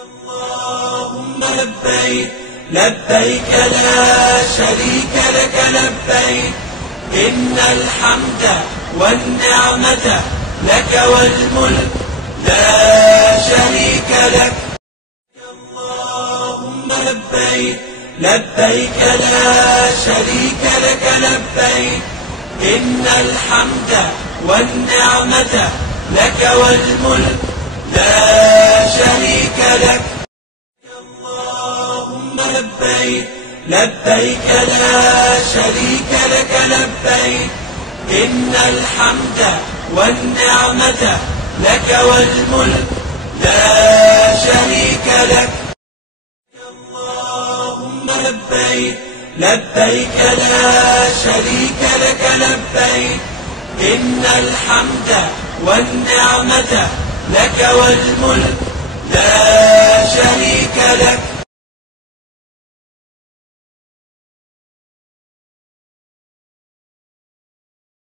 اللهم لبيك لبيك لا شريك لك لبيك إن الحمد والنعمة لك والملك لا شريك لك. اللهم لبيك لبيك لا شريك لك لبيك إن الحمد والنعمة لك والملك لا شريك لك. اللهم لبيك لبيك لا شريك لك لبيك إن الحمد والنعمة لك والملك لا شريك لك. اللهم لبيك لبيك لا شريك لك لبيك إن الحمد والنعمة لك والملك